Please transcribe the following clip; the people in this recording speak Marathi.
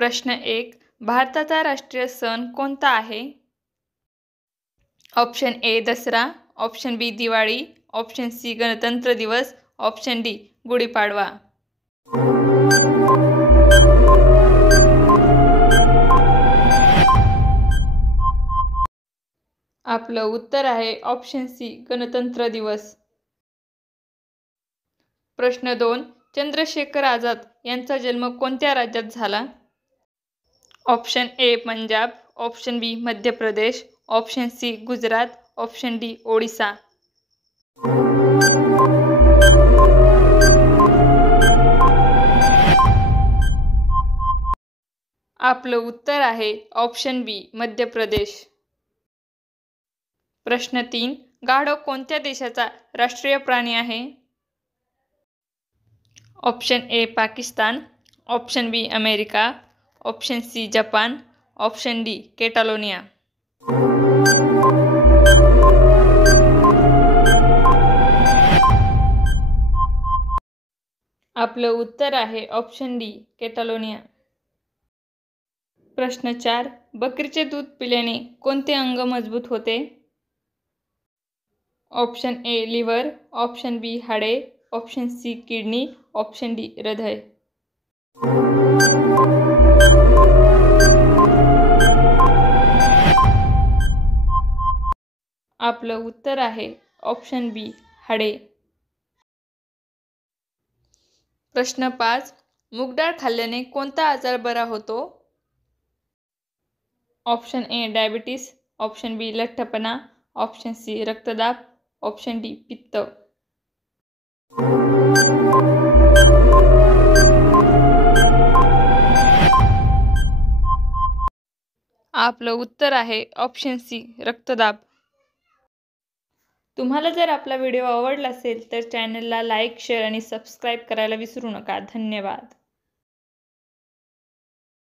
प्रश्न 1. भारताचा राष्ट्रीय सण कोणता आहे? Option A Dasara, option B Diwali, option C गणतंत्र दिवस, ऑप्शन डी गुढीपाडवा. आपलं उत्तर आहे ऑप्शन सी गणतंत्र दिवस. प्रश्न 2. चंद्रशेखर आझाद यांचा जन्म कोणत्या राज्यात झाला? Option A Punjab, option B Madhya Pradesh, option C Gujarat, option D Odisha. आपलं उत्तर आहे ऑप्शन बी मध्य प्रदेश. प्रश्न 3. गाढव कोणत्या देशाचा राष्ट्रीय प्राणी आहे? Option A Pakistan, option B America, option C Japan, option D Catalonia. आपलं उत्तर आहे ऑप्शन डी कॅटालोनिया. प्रश्न 4. बकरीचे दूध पिल्याने कोणते अंग मजबूत होते? Option A liver, option B हाडे, option C kidney, option D हृदय. आपलं उत्तर आहे ऑप्शन बी हाडे. प्रश्न 5. मूग डाळ खाल्ल्याने कोणता आजार बरा होतो? ऑप्शन ए डायबिटीस, ऑप्शन बी लठ्ठपणा, ऑप्शन सी रक्तदाब, ऑप्शन डी पित्त. आपलं उत्तर आहे ऑप्शन सी रक्तदाब. तुम्हाला जर आपला व्हिडिओ आवडला असेल तर चॅनलला लाईक, शेअर आणि सबस्क्राईब करायला विसरू नका. धन्यवाद.